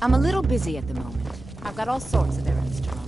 I'm a little busy at the moment. I've got all sorts of errands to run.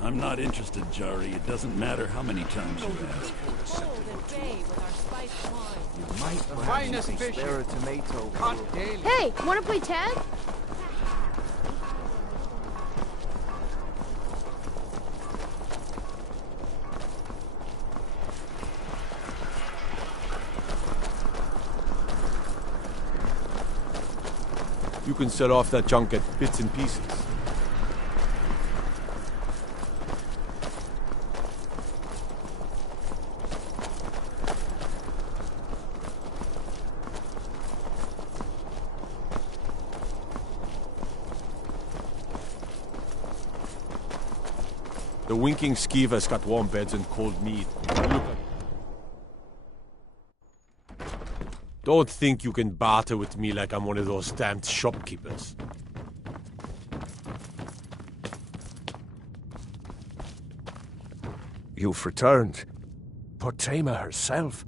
I'm not interested, Jari. It doesn't matter how many times you ask. You might perhaps spare a tomato. Hey, wanna play tag? You can sell off that junk at bits and pieces. The winking skeever's got warm beds and cold meat. Don't think you can barter with me like I'm one of those damned shopkeepers. You've returned. Potema herself.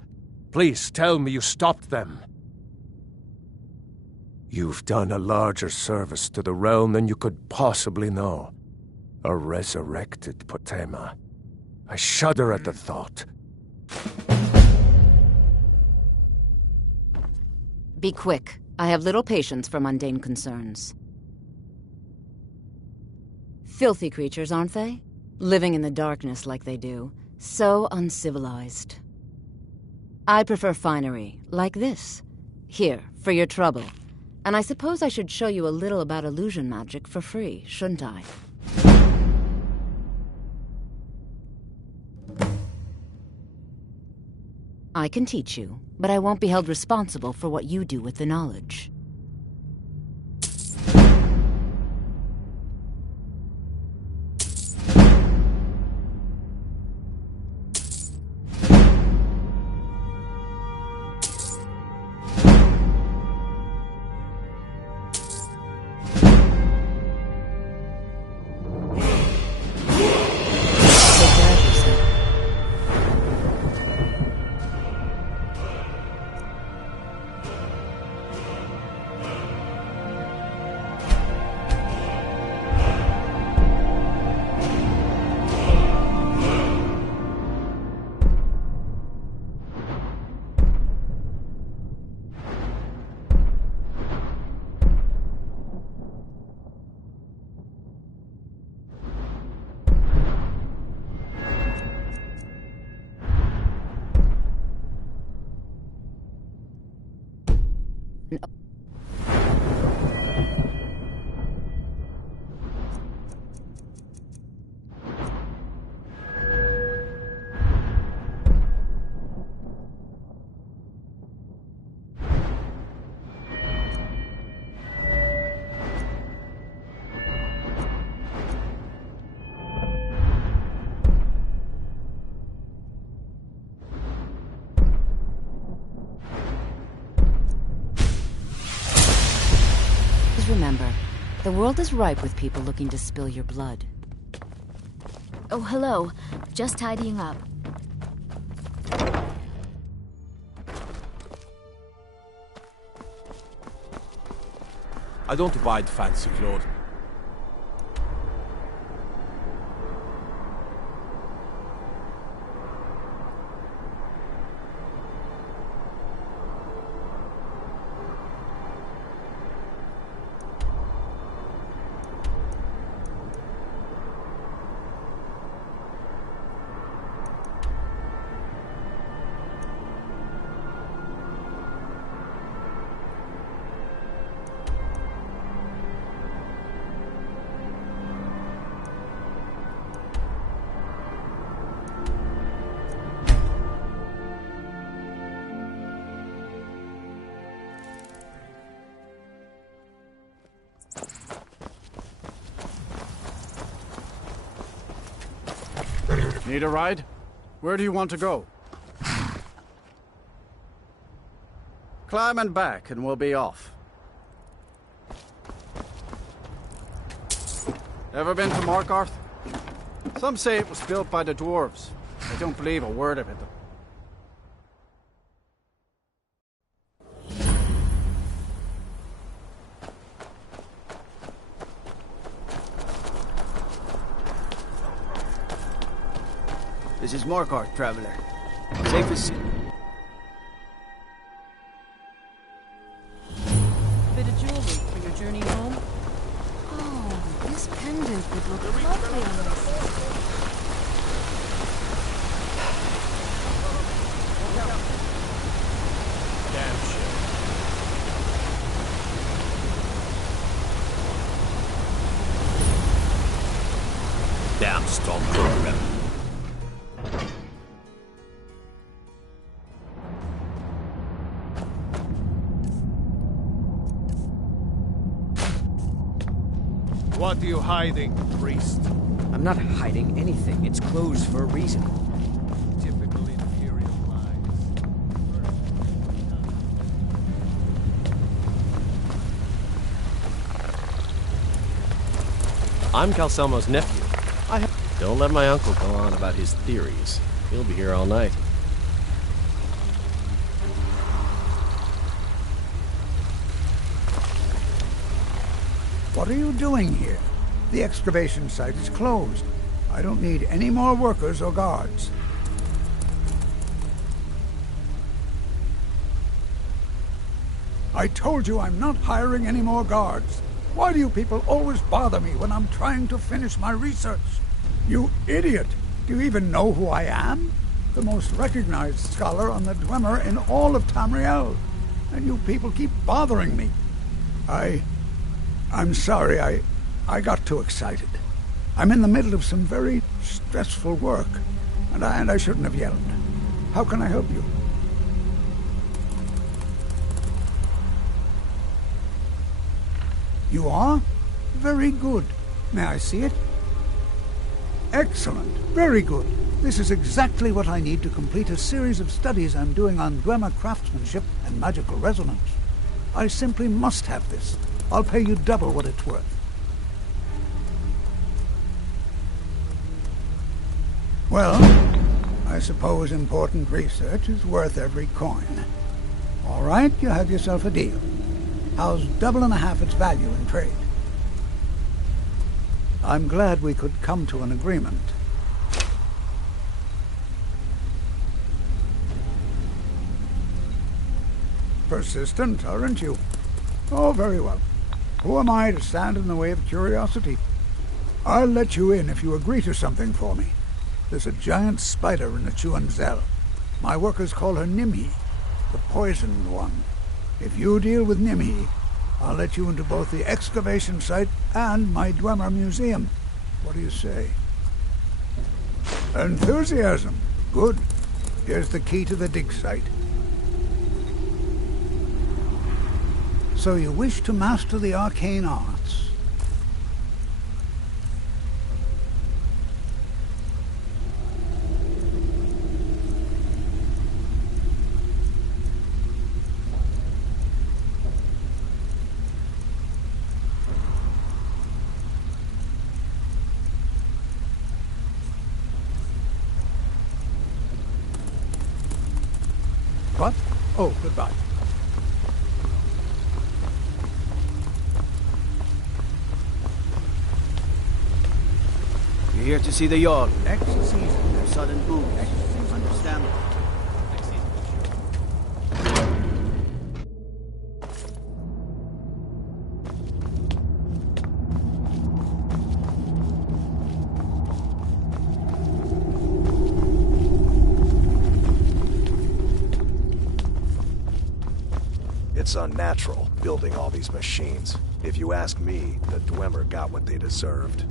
Please tell me you stopped them. You've done a larger service to the realm than you could possibly know. A resurrected Potema. I shudder at the thought. Be quick. I have little patience for mundane concerns. Filthy creatures, aren't they? Living in the darkness like they do. So uncivilized. I prefer finery, like this. Here, for your trouble. And I suppose I should show you a little about illusion magic for free, shouldn't I? I can teach you, but I won't be held responsible for what you do with the knowledge. Remember, the world is ripe with people looking to spill your blood. Oh, hello. Just tidying up. I don't buy fancy clothes. Need a ride? Where do you want to go? Climb and back and we'll be off. Ever been to Morkarth? Some say it was built by the dwarves. I don't believe a word of it. This is Morkarth, traveler. Safe as... Bit of jewelry for your journey home? Oh, this pendant would look lovely on this. Damn shit. Damn Stormtrooper. What are you hiding, priest? I'm not hiding anything. It's closed for a reason. Typical Imperial lies. I'm Calselmo's nephew. Don't let my uncle go on about his theories. He'll be here all night. What are you doing here? The excavation site is closed. I don't need any more workers or guards. I told you I'm not hiring any more guards. Why do you people always bother me when I'm trying to finish my research? You idiot! Do you even know who I am? The most recognized scholar on the Dwemer in all of Tamriel. And you people keep bothering me. I'm sorry, I got too excited. I'm in the middle of some very stressful work, and I shouldn't have yelled. How can I help you? You are? Very good. May I see it? Excellent. Very good. This is exactly what I need to complete a series of studies I'm doing on Dwemer craftsmanship and magical resonance. I simply must have this. I'll pay you double what it's worth. Well, I suppose important research is worth every coin. All right, you have yourself a deal. How's double and a half its value in trade? I'm glad we could come to an agreement. Persistent, aren't you? Oh, very well. Who am I to stand in the way of curiosity? I'll let you in if you agree to something for me. There's a giant spider in the Chuanzel. My workers call her Nimhi, the poisoned one. If you deal with Nimhi, I'll let you into both the excavation site and my Dwemer museum. What do you say? Enthusiasm. Good. Here's the key to the dig site. So you wish to master the arcane arts? What? Oh, goodbye. You're here to see the Jarl. Next season, their sudden boom. Understandable. It's unnatural, building all these machines. If you ask me, the Dwemer got what they deserved.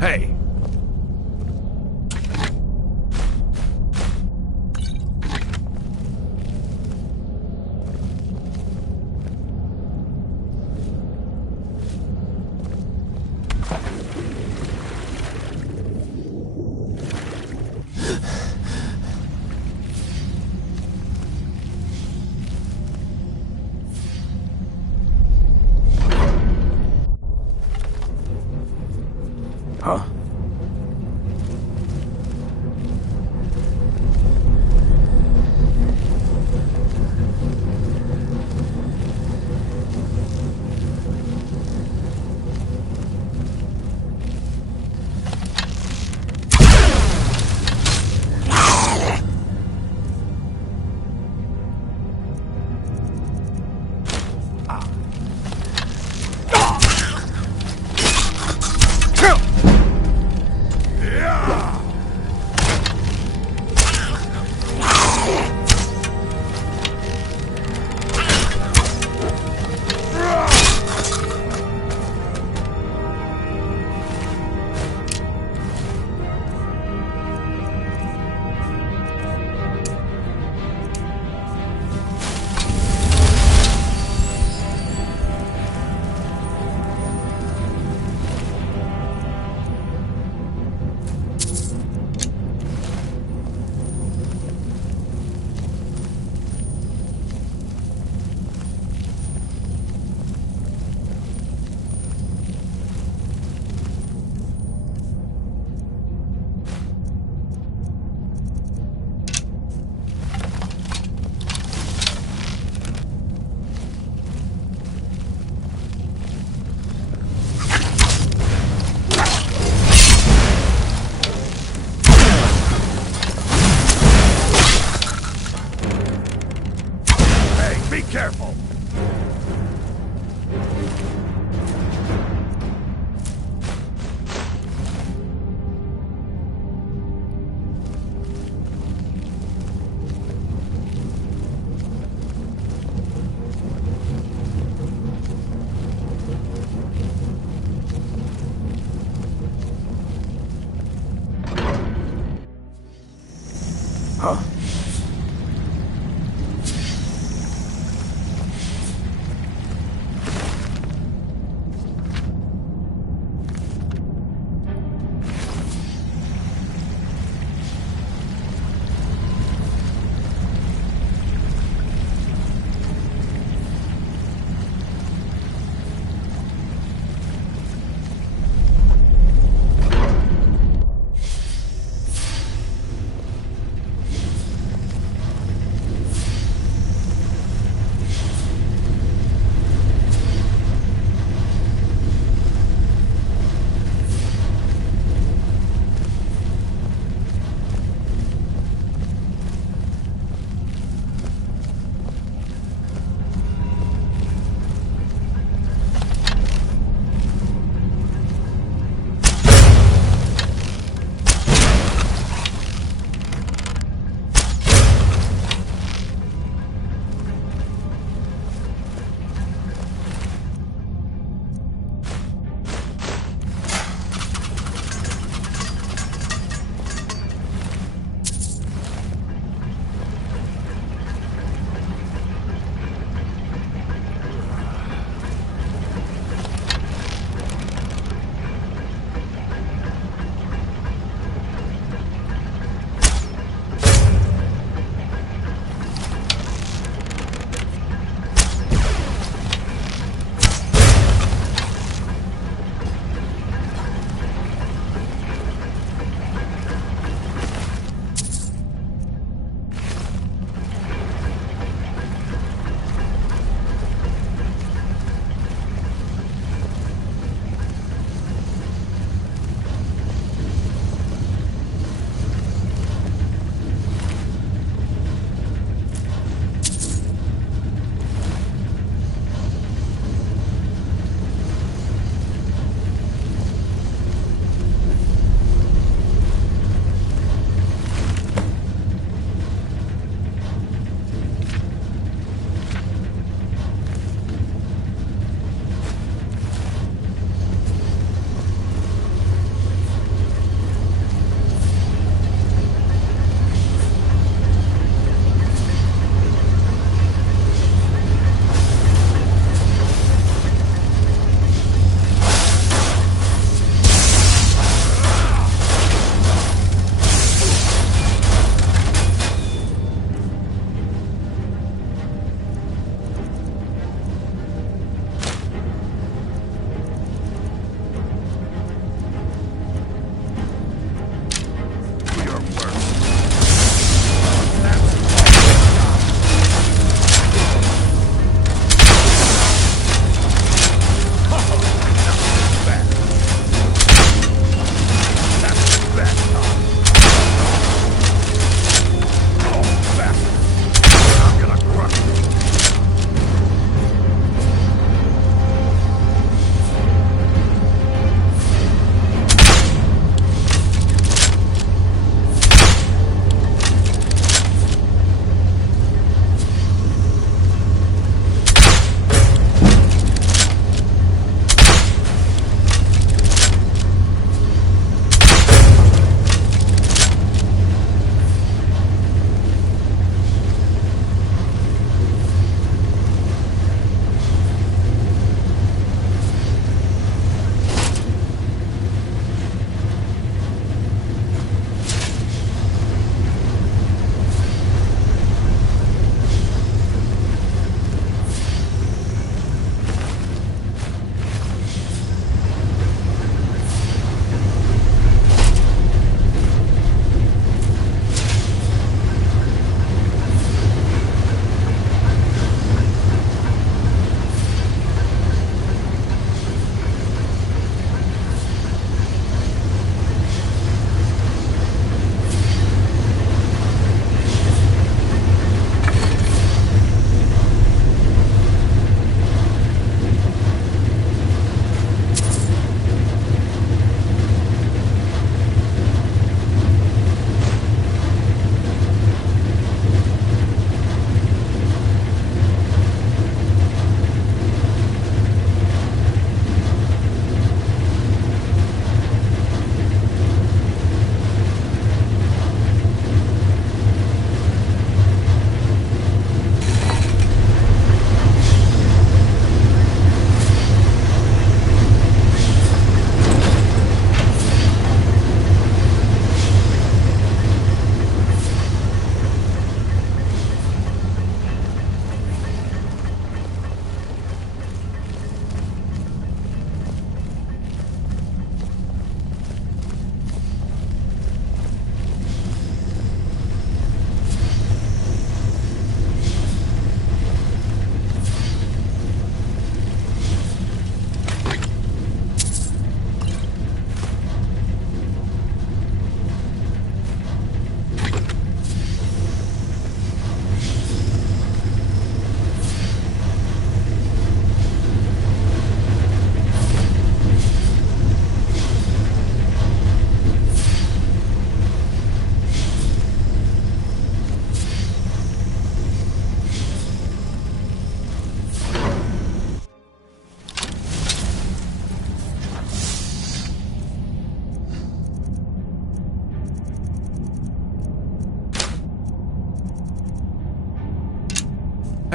Hey! Huh? Be careful! Huh?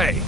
pay.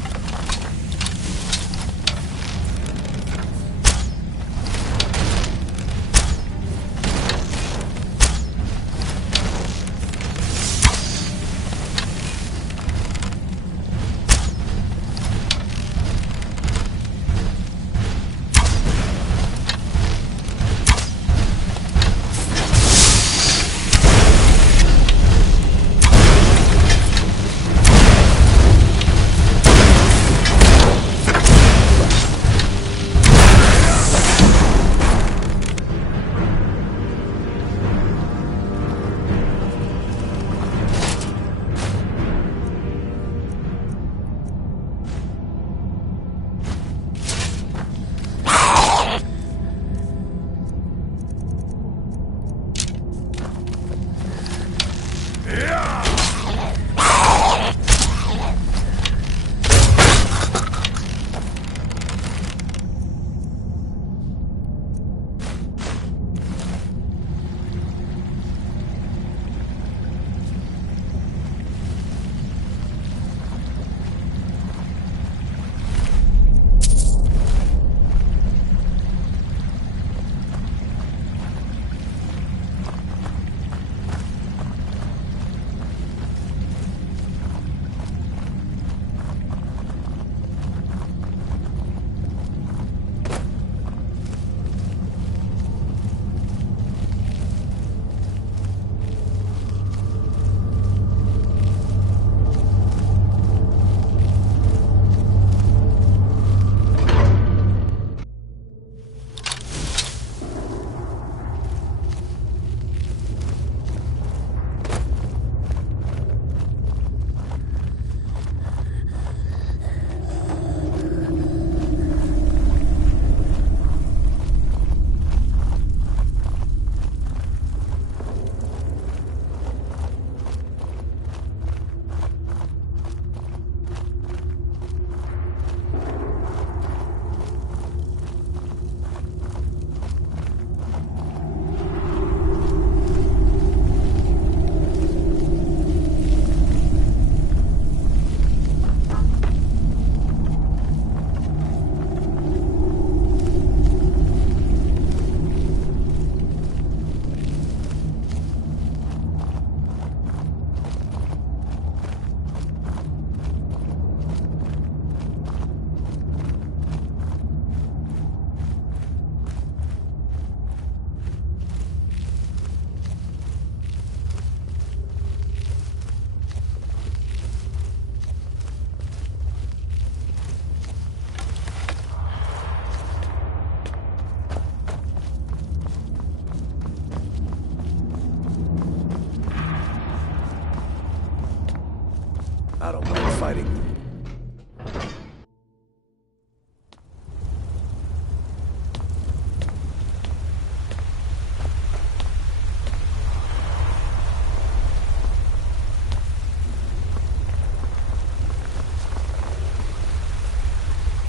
I don't mind fighting.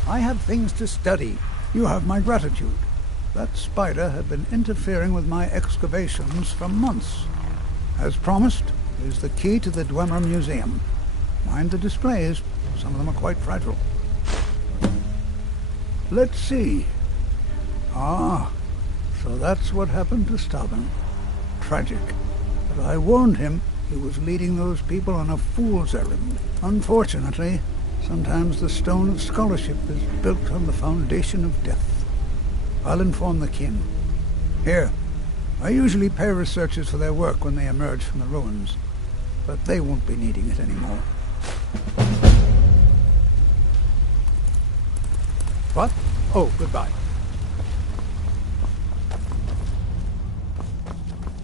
I have things to study. You have my gratitude. That spider had been interfering with my excavations for months. As promised, is the key to the Dwemer Museum. Mind the displays. Some of them are quite fragile. Let's see. Ah, so that's what happened to Stauben. Tragic. But I warned him he was leading those people on a fool's errand. Unfortunately, sometimes the stone of scholarship is built on the foundation of death. I'll inform the kin. Here, I usually pay researchers for their work when they emerge from the ruins, but they won't be needing it anymore. What? Oh, goodbye.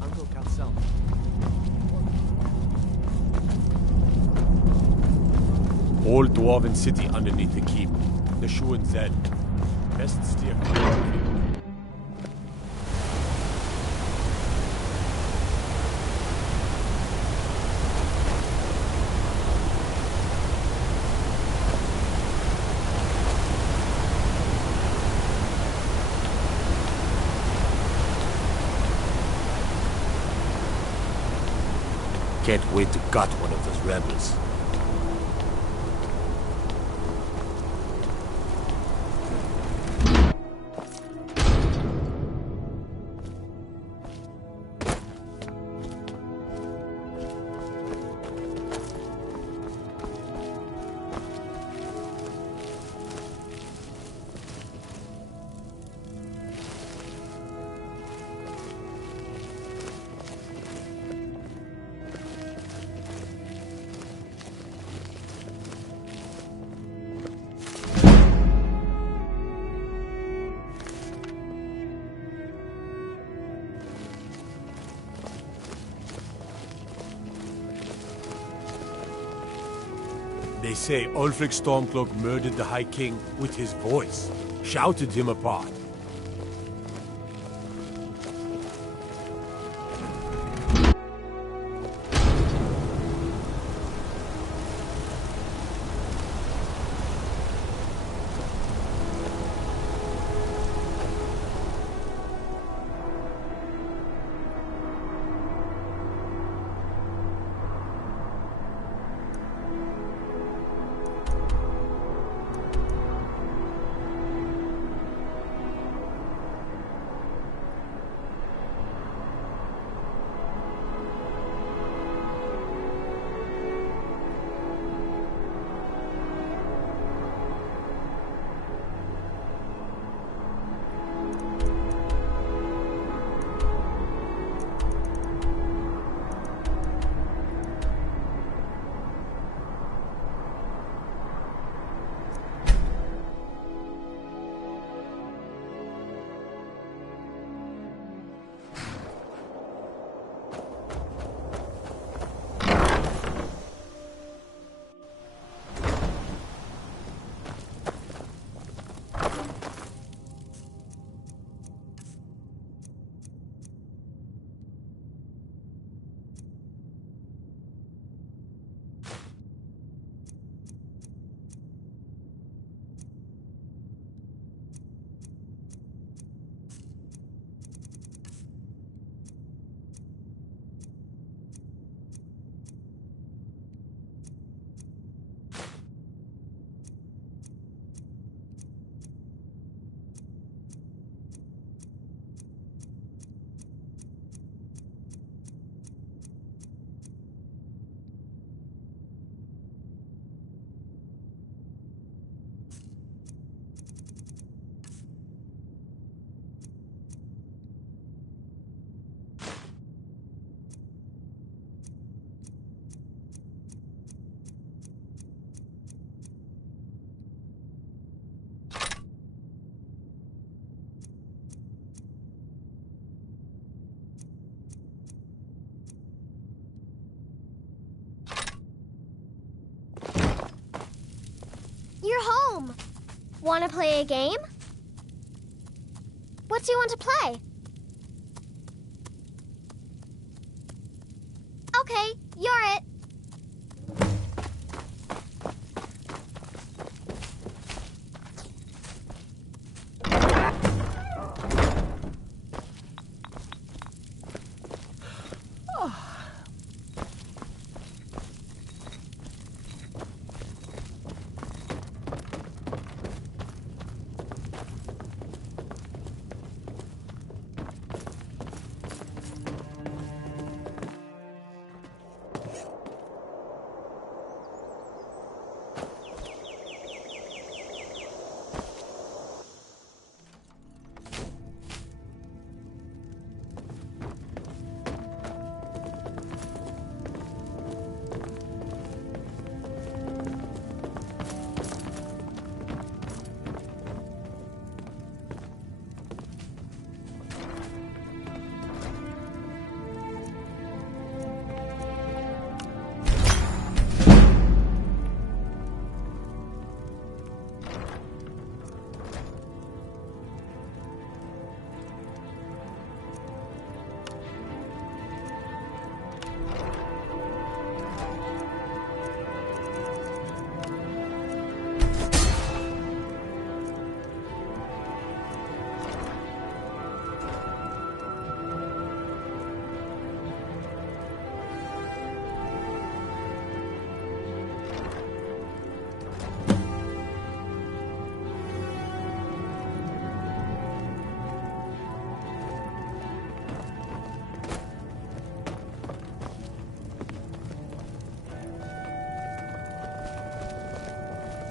Uncle Calcel. Old dwarven city underneath the keep. The Schuhen Zed. Best steer. Can't wait to gut one of those rebels. They say Ulfric Stormcloak murdered the High King with his voice, shouted him apart. You're home. Want to play a game? What do you want to play? Okay, you're it.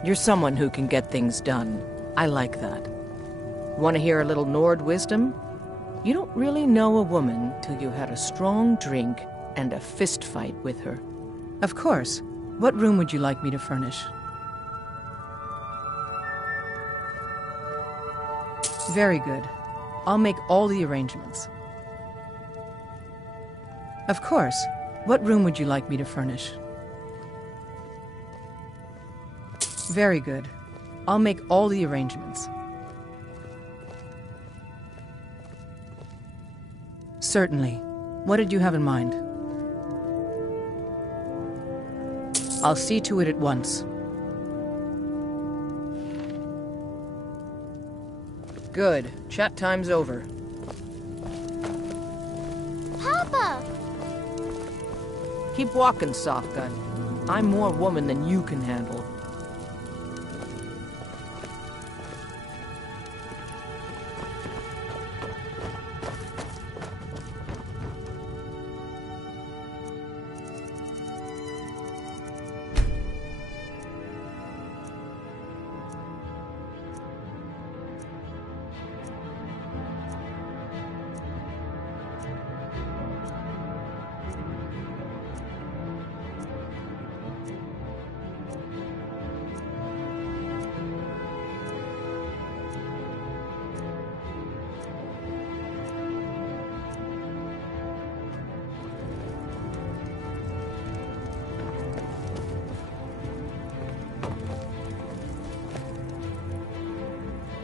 You're someone who can get things done. I like that. Want to hear a little Nord wisdom? You don't really know a woman till you had a strong drink and a fist fight with her. Of course. What room would you like me to furnish? Very good. I'll make all the arrangements. Of course. What room would you like me to furnish? Very good. I'll make all the arrangements. Certainly. What did you have in mind? I'll see to it at once. Good. Chat time's over. Papa! Keep walking, soft gun. I'm more woman than you can handle.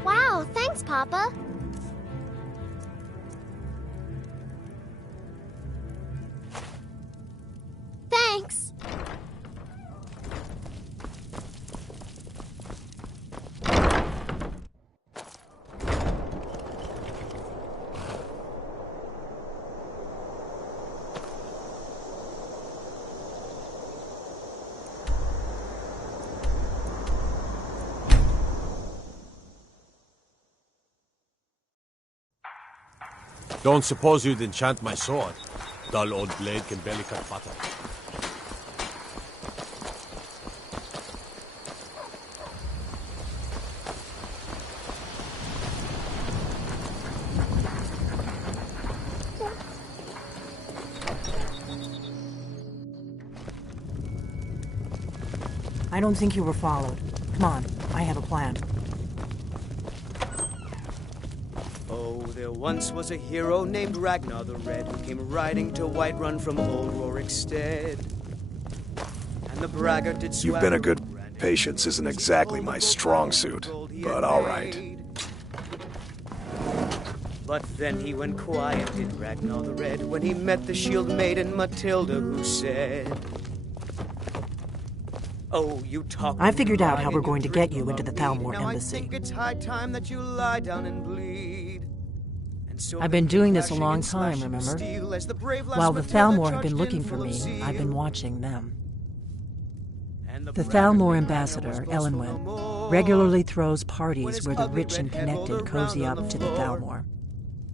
Wow, thanks, Papa. Thanks. Don't suppose you'd enchant my sword. Dull old blade can barely cut butter. I don't think you were followed. Come on, I have a plan. Oh, there once was a hero named Ragnar the Red who came riding to Whiterun from old Rorikstead. And the braggart did You've been a good... Patience isn't exactly my strong suit, but all right. But then he went quiet, did Ragnar the Red, when he met the shield maiden Matilda, who said, "Oh, you talk." I figured out how we're going to get you into the Thalmor embassy. I think it's high time that you lie down and bleed. And so I've been doing this a long time, remember? While the Thalmor have been looking for me, I've been watching them. The Thalmor ambassador, Elenwen, regularly throws parties where the rich and connected cozy up to the Thalmor.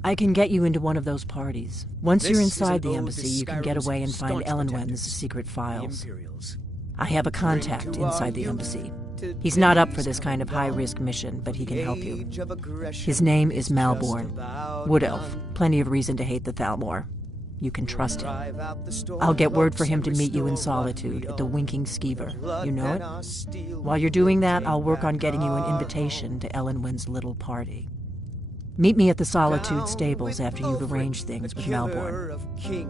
I can get you into one of those parties. Once you're inside the embassy, you can get away and find Elenwen's secret files. I have a contact inside the embassy. He's not up for this kind of high-risk mission, but he can help you. His name is Malborn. Wood Elf. Plenty of reason to hate the Thalmor. You can trust him. I'll get word for him to meet you in Solitude at the Winking Skeever. You know it? While you're doing that, I'll work on getting you an invitation to Elenwen's little party. Meet me at the Solitude stables after you've arranged things with Malborn.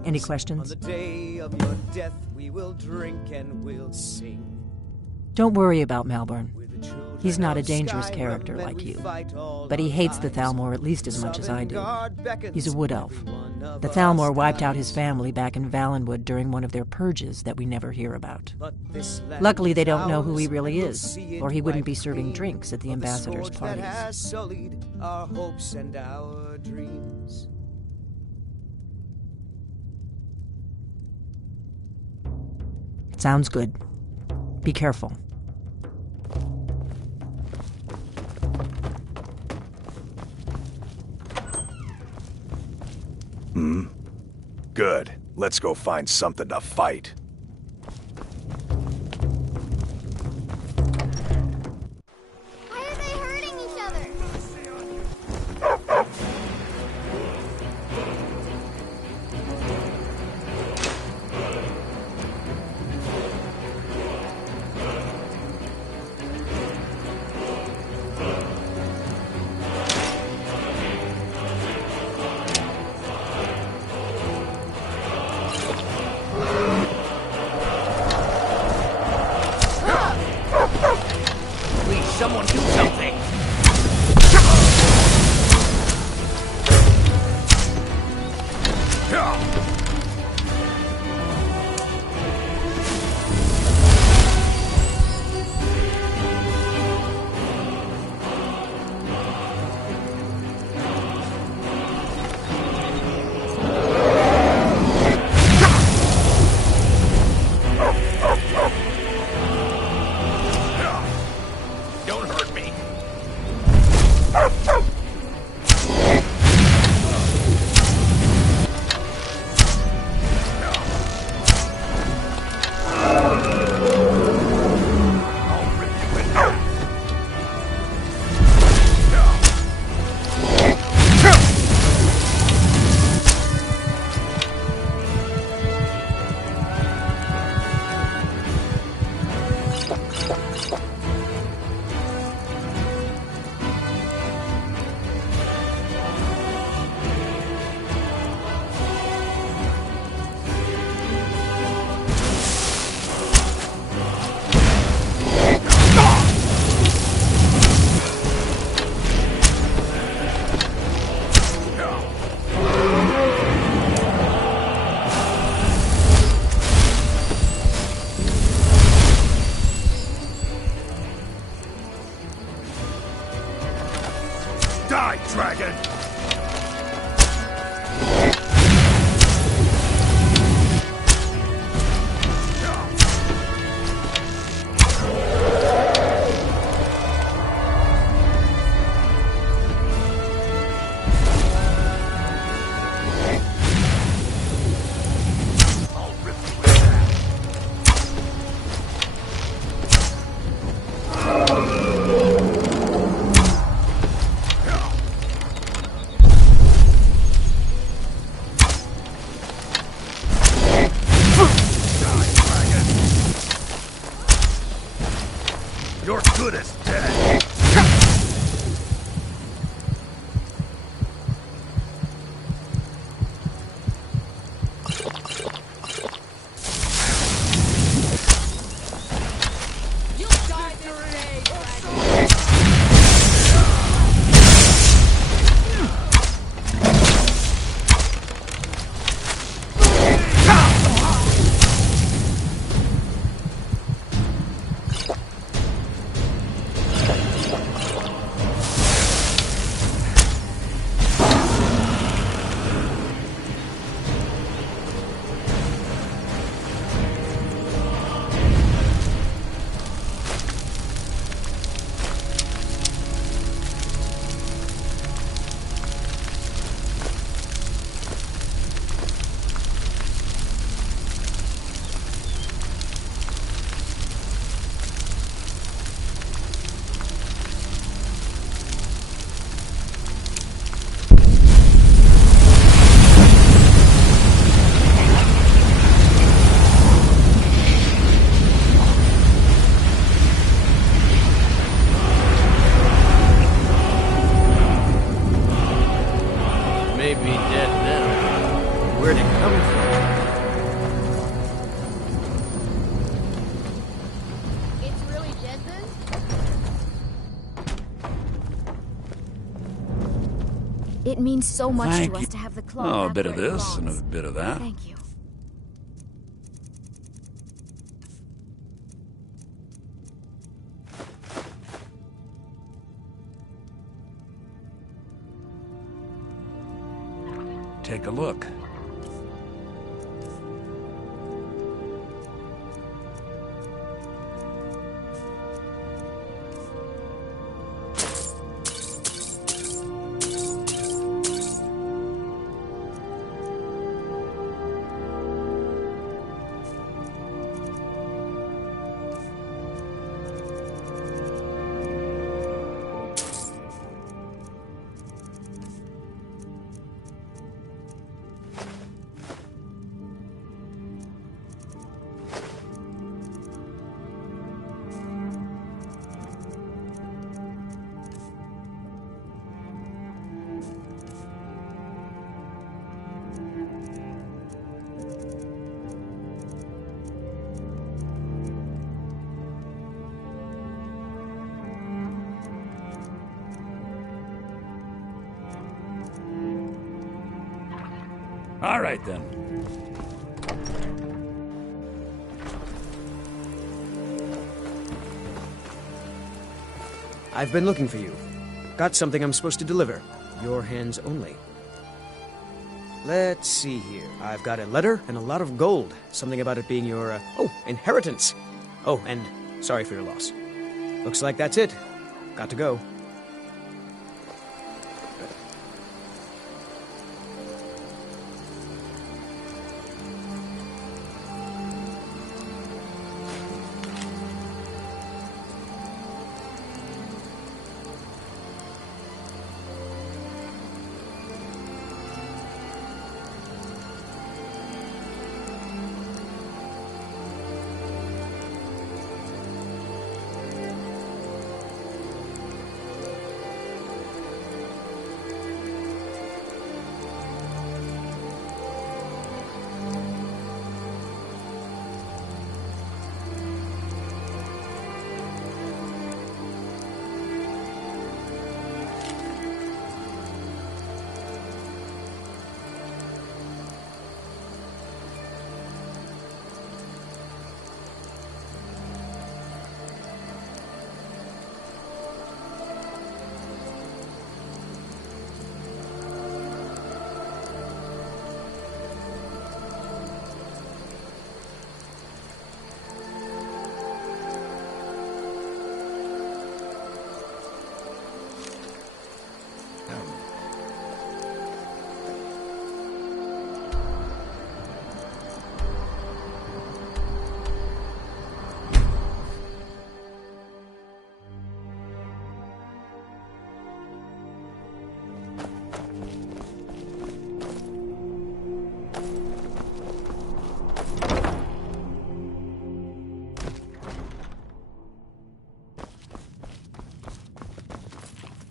Any questions? On the day of your death, we will drink and we'll sing. Don't worry about Malborn. He's not a dangerous character like you, but he hates the Thalmor at least as much as I do. He's a wood elf. The Thalmor wiped out his family back in Valenwood during one of their purges that we never hear about. Luckily, they don't know who he really is, or he wouldn't be serving drinks at the ambassador's parties. Our hopes and our dreams. Sounds good. Be careful. Good. Let's go find something to fight. Why are they hurting each other? Don't hurt me. Die, dragon! You're good as dead. May be dead now. Where'd it come from? It's really dead then? It means so much Thank to you. us to have the cloth. Oh, a after bit of it this and belongs. a bit of that. Thank you. Take a look. All right, then. I've been looking for you. Got something I'm supposed to deliver. Your hands only. Let's see here. I've got a letter and a lot of gold. Something about it being your, inheritance. Oh, and sorry for your loss. Looks like that's it. Got to go.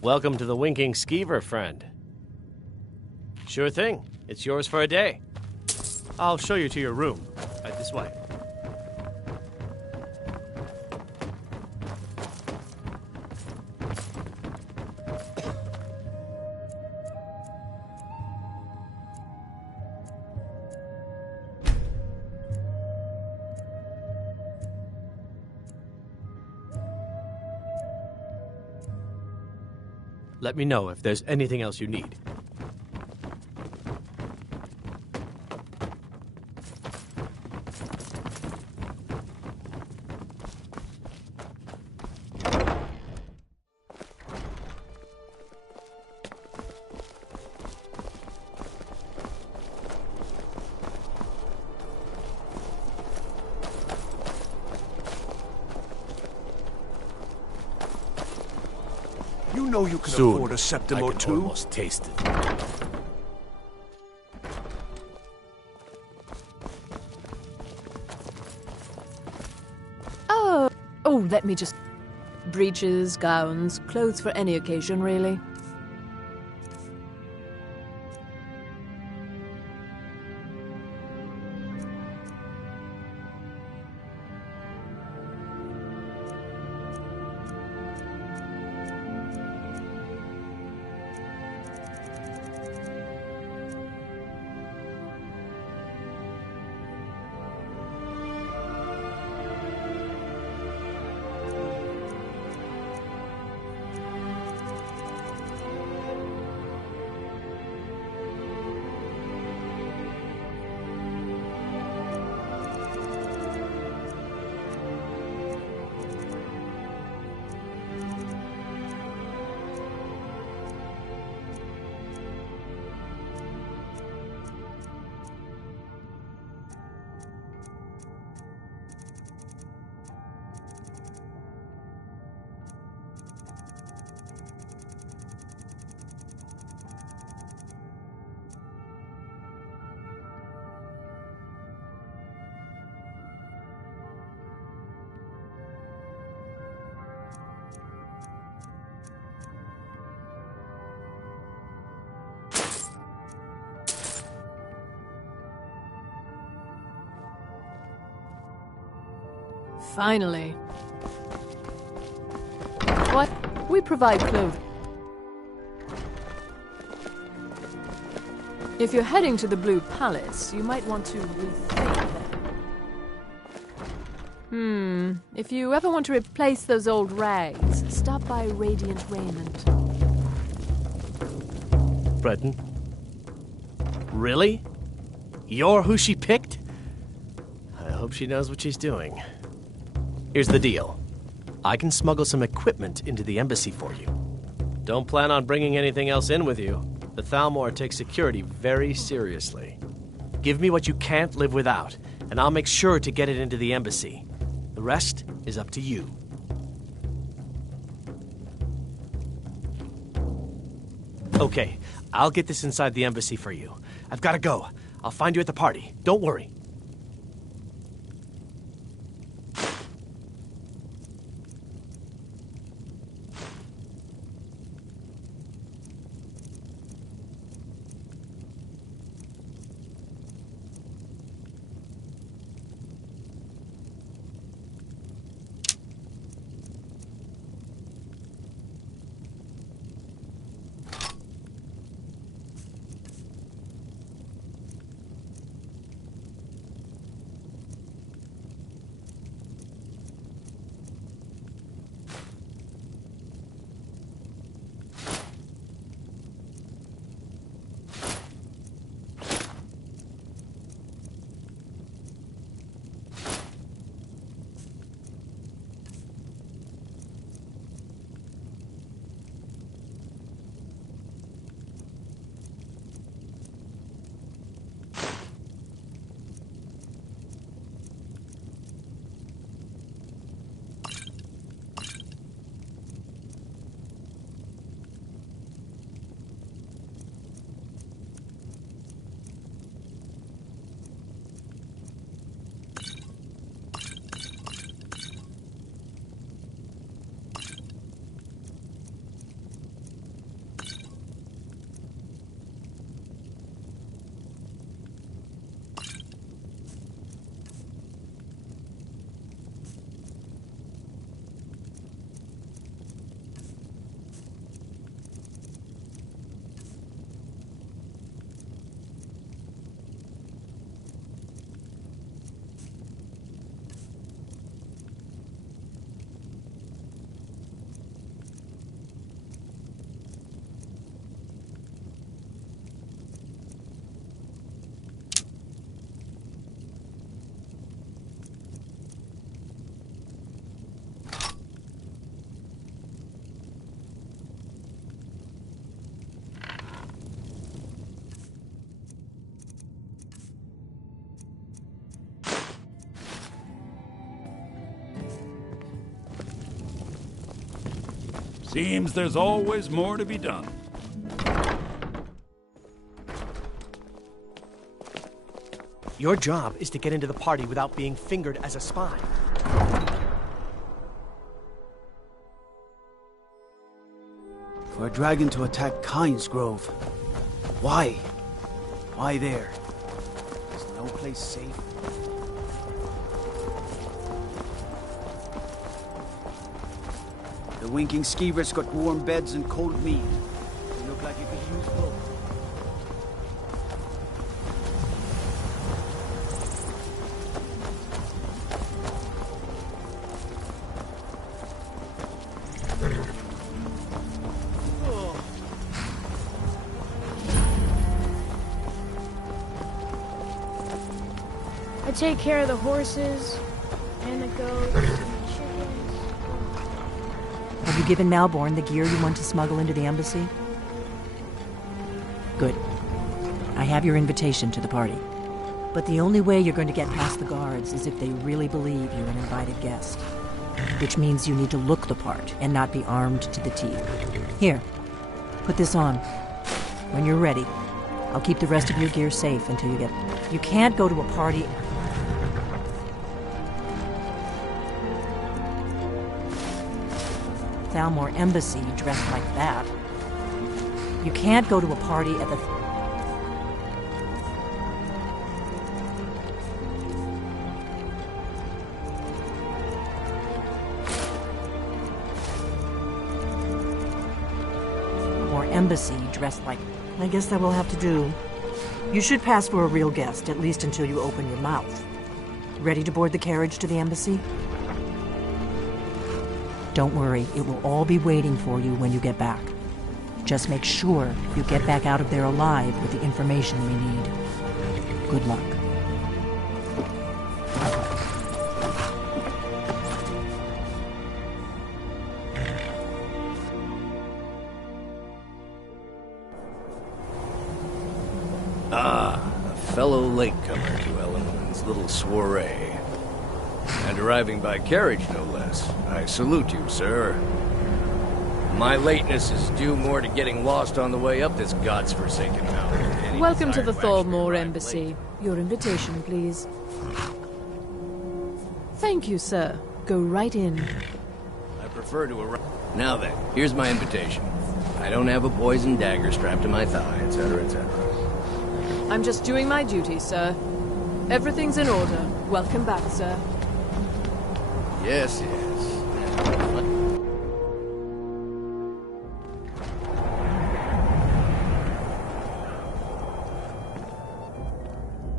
Welcome to the Winking Skeever, friend. Sure thing. It's yours for a day. I'll show you to your room. Right this way. Let me know if there's anything else you need. You know you can Soon, afford a septim I or can two. almost taste it. Oh, let me just... Breeches, gowns, clothes for any occasion, really. Finally. What? We provide clothing. If you're heading to the Blue Palace, you might want to rethink that. If you ever want to replace those old rags, stop by Radiant Raiment. Breton? Really? You're who she picked? I hope she knows what she's doing. Here's the deal. I can smuggle some equipment into the embassy for you. Don't plan on bringing anything else in with you. The Thalmor takes security very seriously. Give me what you can't live without, and I'll make sure to get it into the embassy. The rest is up to you. Okay, I'll get this inside the embassy for you. I've got to go. I'll find you at the party. Don't worry. Seems there's always more to be done. Your job is to get into the party without being fingered as a spy. For a dragon to attack Kynes Grove. Why? Why there? Is no place safe? The winking skeever's got warm beds and cold meat. They look like you could use both. I take care of the horses and the goats and the chickens. Have you given Malborn the gear you want to smuggle into the embassy? Good. I have your invitation to the party. But the only way you're going to get past the guards is if they really believe you're an invited guest. Which means you need to look the part and not be armed to the teeth. Here, put this on. When you're ready, I'll keep the rest of your gear safe until you get... You can't go to a party... Thalmor Embassy dressed like that. You can't go to a party at the... Embassy dressed like... I guess that will have to do. You should pass for a real guest, at least until you open your mouth. Ready to board the carriage to the embassy? Don't worry, it will all be waiting for you when you get back. Just make sure you get back out of there alive with the information we need. Good luck. A fellow latecomer to Ellenwood's little soiree. And arriving by carriage, no less. I salute you, sir. My lateness is due more to getting lost on the way up this god's-forsaken mountain. Welcome to the Thalmor Embassy. Your invitation, please. Thank you, sir. Go right in. I prefer to arrive. Now then, here's my invitation. I don't have a poison dagger strapped to my thigh, etc., etc. I'm just doing my duty, sir. Everything's in order. Welcome back, sir. Yes, yes.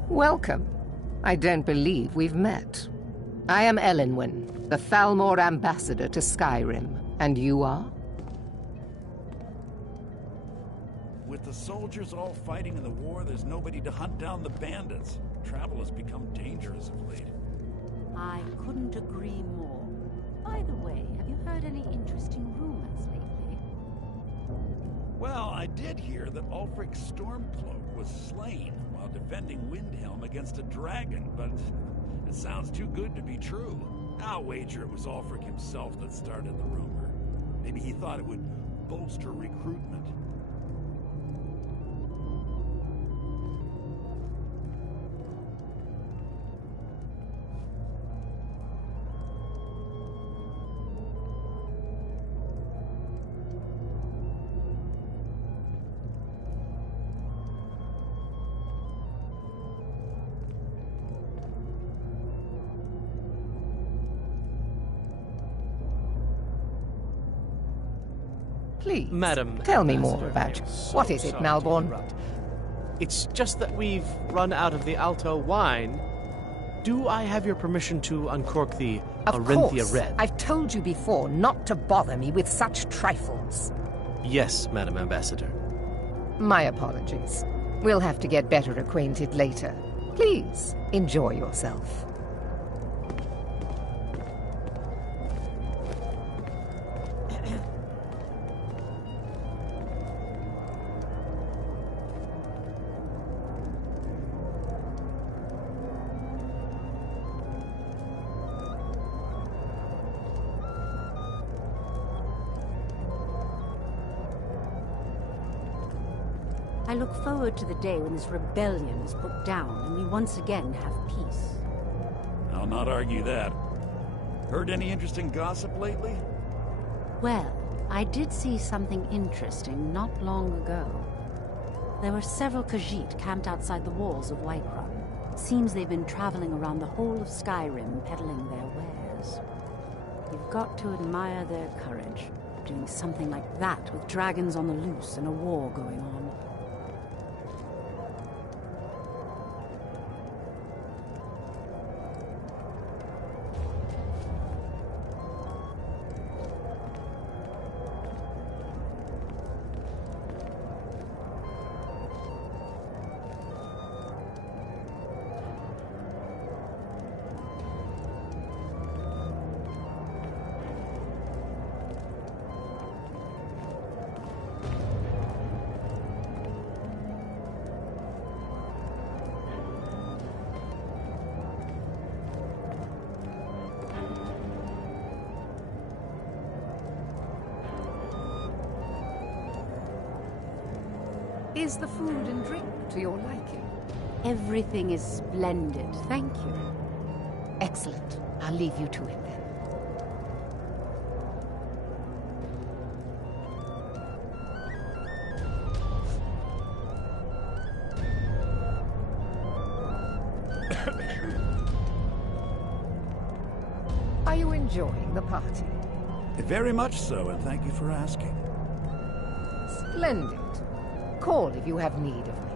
Welcome. I don't believe we've met. I am Elenwen, the Thalmor ambassador to Skyrim. And you are? With the soldiers all fighting in the war, there's nobody to hunt down the bandits. Travel has become dangerous of late. I couldn't agree more. By the way, have you heard any interesting rumors lately? Well, I did hear that Ulfric Stormcloak was slain while defending Windhelm against a dragon, but it sounds too good to be true. I'll wager it was Ulfric himself that started the rumor. Maybe he thought it would bolster recruitment. Please, Madam, tell me more about you. What is it, Malborn? It's just that we've run out of the Alto wine. Do I have your permission to uncork the Arinthia Red? I've told you before not to bother me with such trifles. Yes, Madam Ambassador. My apologies. We'll have to get better acquainted later. Please, enjoy yourself. I look forward to the day when this rebellion is put down and we once again have peace. I'll not argue that. Heard any interesting gossip lately? Well, I did see something interesting not long ago. There were several Khajiit camped outside the walls of Whiterun. Seems they've been traveling around the whole of Skyrim peddling their wares. You've got to admire their courage, doing something like that with dragons on the loose and a war going on. Is the food and drink to your liking? Everything is splendid, thank you. Excellent. I'll leave you to it then. Are you enjoying the party? Very much so, and thank you for asking. Splendid. Call if you have need of me.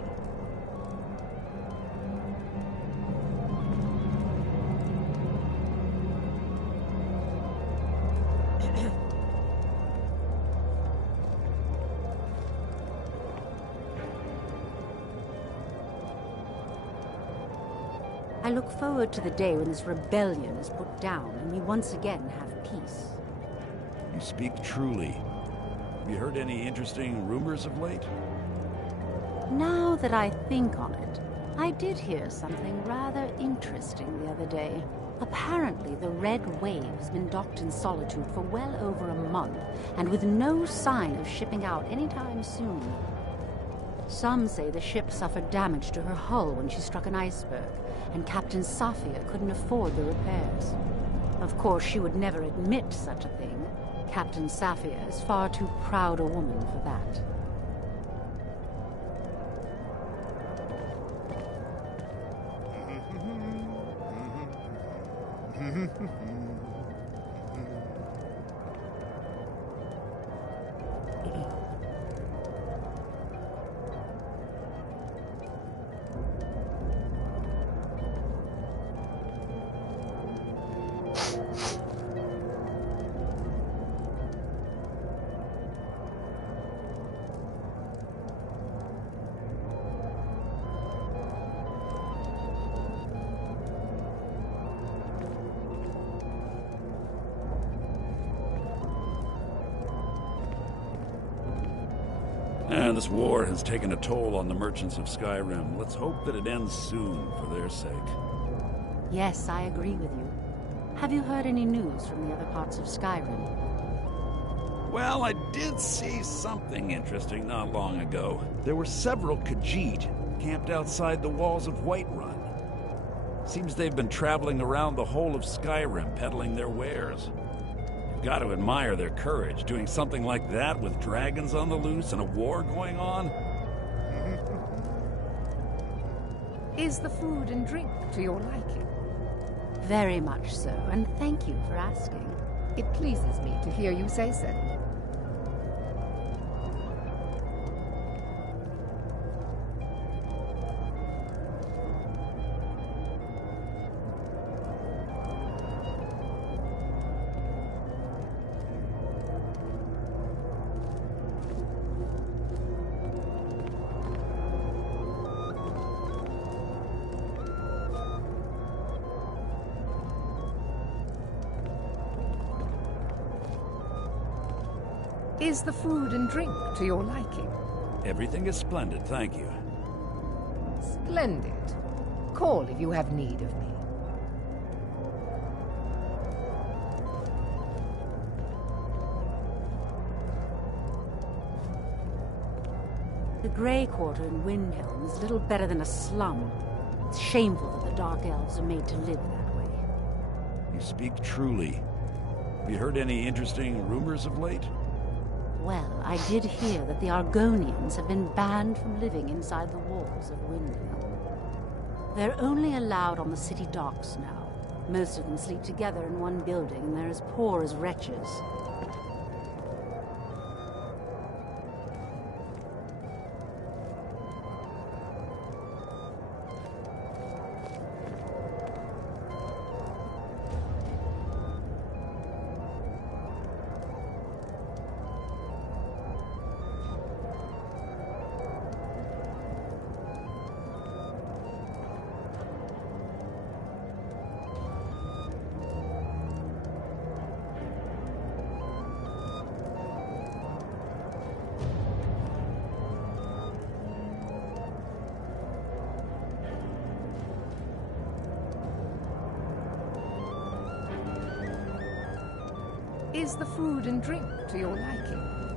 I look forward to the day when this rebellion is put down and we once again have peace. You speak truly. Have you heard any interesting rumors of late? Now that I think on it, I did hear something rather interesting the other day. Apparently, the Red Wave has been docked in Solitude for well over a month, and with no sign of shipping out anytime soon. Some say the ship suffered damage to her hull when she struck an iceberg, and Captain Safia couldn't afford the repairs. Of course, she would never admit such a thing. Captain Safia is far too proud a woman for that. And this war has taken a toll on the merchants of Skyrim. Let's hope that it ends soon for their sake. Yes, I agree with you. Have you heard any news from the other parts of Skyrim? Well, I did see something interesting not long ago. There were several Khajiit camped outside the walls of Whiterun. Seems they've been traveling around the whole of Skyrim peddling their wares. You've got to admire their courage, doing something like that with dragons on the loose and a war going on. Is the food and drink to your liking? Very much so, and thank you for asking. It pleases me to hear you say so. Is the food and drink to your liking? Everything is splendid, thank you. Splendid. Call if you have need of me. The Grey Quarter in Windhelm is little better than a slum. It's shameful that the Dark Elves are made to live that way. You speak truly. Have you heard any interesting rumors of late? Well, I did hear that the Argonians have been banned from living inside the walls of Windhelm. They're only allowed on the city docks now. Most of them sleep together in one building, and they're as poor as wretches. Is the food and drink to your liking?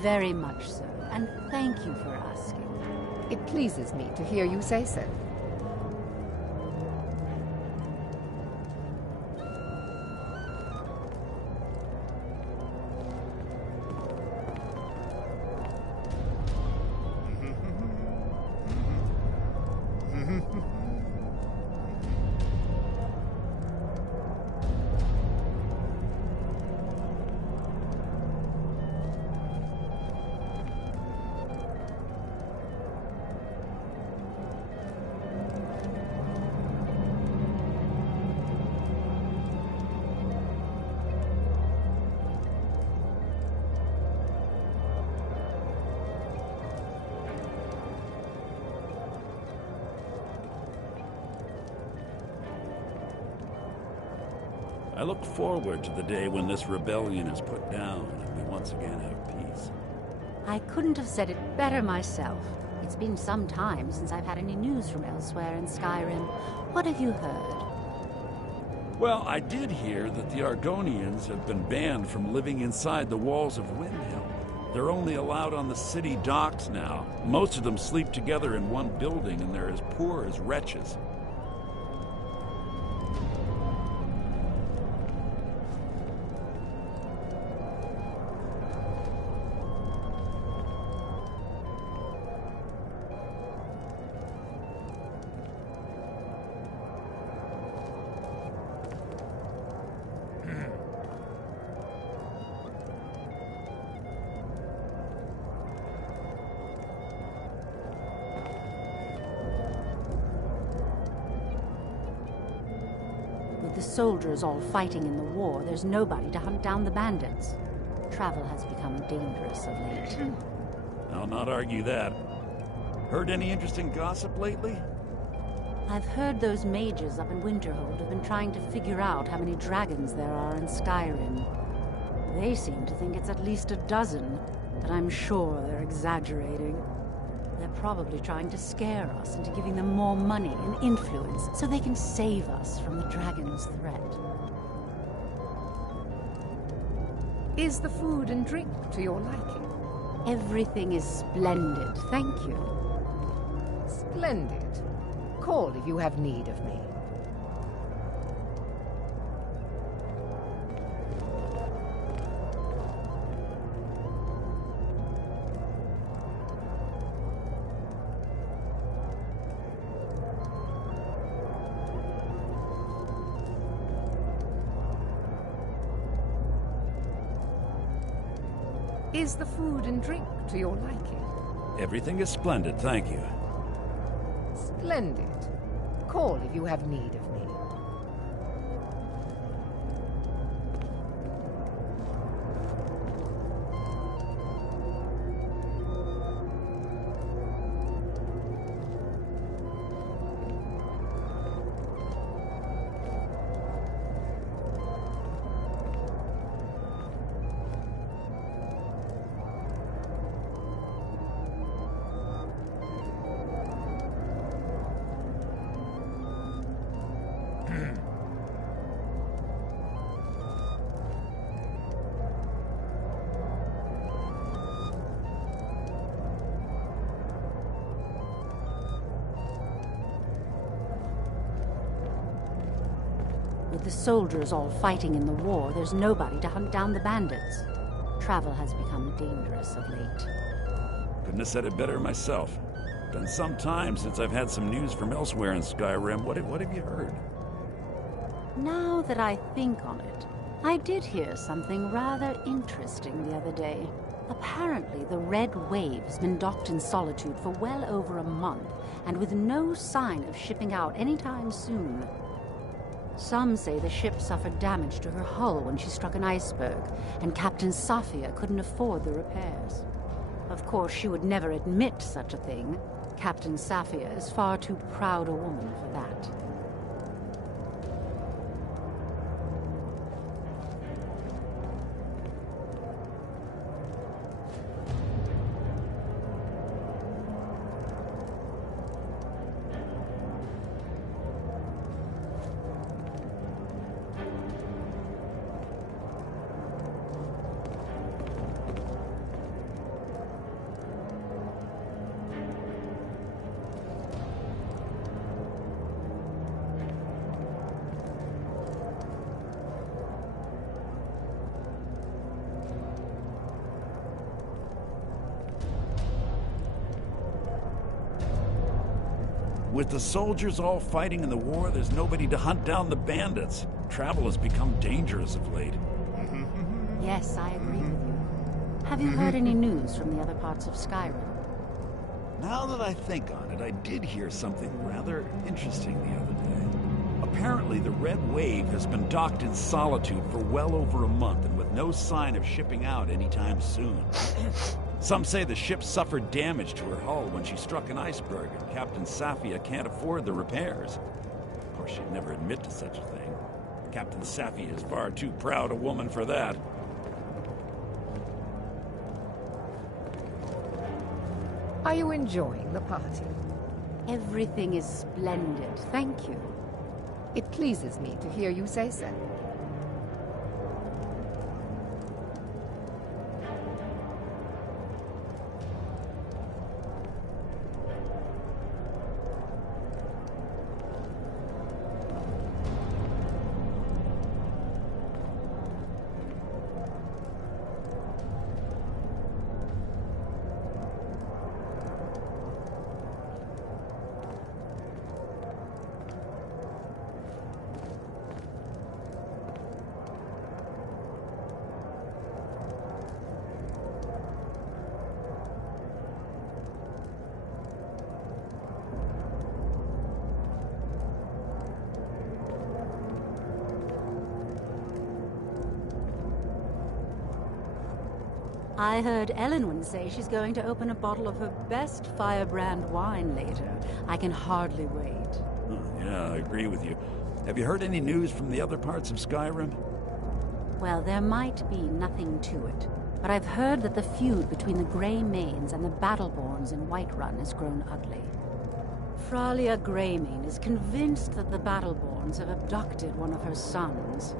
Very much so, and thank you for asking. It pleases me to hear you say so. look forward to the day when this rebellion is put down and we once again have peace. I couldn't have said it better myself. It's been some time since I've had any news from elsewhere in Skyrim. What have you heard? Well, I did hear that the Argonians have been banned from living inside the walls of Windhelm. They're only allowed on the city docks now. Most of them sleep together in one building, and they're as poor as wretches. With the soldiers all fighting in the war, there's nobody to hunt down the bandits. Travel has become dangerous of late. I'll not argue that. Heard any interesting gossip lately? I've heard those mages up in Winterhold have been trying to figure out how many dragons there are in Skyrim. They seem to think it's at least a dozen, but I'm sure they're exaggerating. They're probably trying to scare us into giving them more money and influence so they can save us from the dragon's threat. Is the food and drink to your liking? Everything is splendid, thank you. Splendid. Call if you have need of me. Is the food and drink to your liking? Everything is splendid, thank you. Splendid. Call if you have need of me. With the soldiers all fighting in the war, there's nobody to hunt down the bandits. Travel has become dangerous of late. Couldn't have said it better myself. Been some time since I've had some news from elsewhere in Skyrim. What have you heard? Now that I think on it, I did hear something rather interesting the other day. Apparently, the Red Wave has been docked in Solitude for well over a month, and with no sign of shipping out anytime soon. Some say the ship suffered damage to her hull when she struck an iceberg, and Captain Safia couldn't afford the repairs. Of course, she would never admit such a thing. Captain Safia is far too proud a woman for that. With the soldiers all fighting in the war, there's nobody to hunt down the bandits. Travel has become dangerous of late. Yes, I agree with you. Have you heard any news from the other parts of Skyrim? Now that I think on it, I did hear something rather interesting the other day. Apparently, the Red Wave has been docked in Solitude for well over a month, and with no sign of shipping out anytime soon. Some say the ship suffered damage to her hull when she struck an iceberg, and Captain Safia can't afford the repairs. Of course, she'd never admit to such a thing. Captain Safi is far too proud a woman for that. Are you enjoying the party? Everything is splendid, thank you. It pleases me to hear you say so. I heard Elenwen say she's going to open a bottle of her best firebrand wine later. I can hardly wait. Yeah, I agree with you. Have you heard any news from the other parts of Skyrim? Well, there might be nothing to it, but I've heard that the feud between the Grey Manes and the Battleborns in Whiterun has grown ugly. Fralia Greymane is convinced that the Battleborns have abducted one of her sons.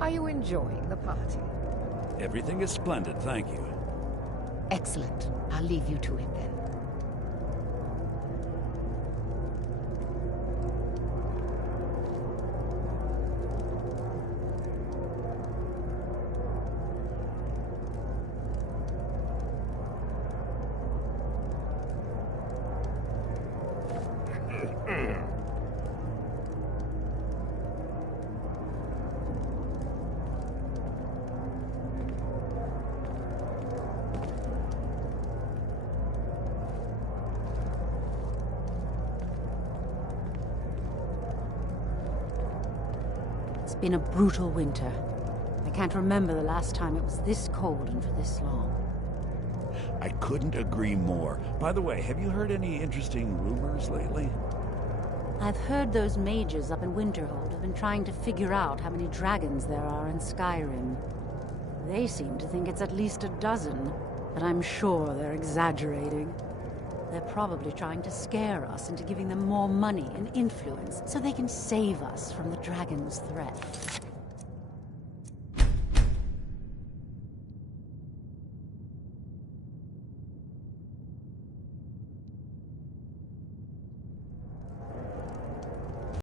Are you enjoying the party? Everything is splendid, thank you. Excellent. I'll leave you to it then. It's been a brutal winter. I can't remember the last time it was this cold and for this long. I couldn't agree more. By the way, have you heard any interesting rumors lately? I've heard those mages up in Winterhold have been trying to figure out how many dragons there are in Skyrim. They seem to think it's at least a dozen, but I'm sure they're exaggerating. They're probably trying to scare us into giving them more money and influence so they can save us from the dragon's threat.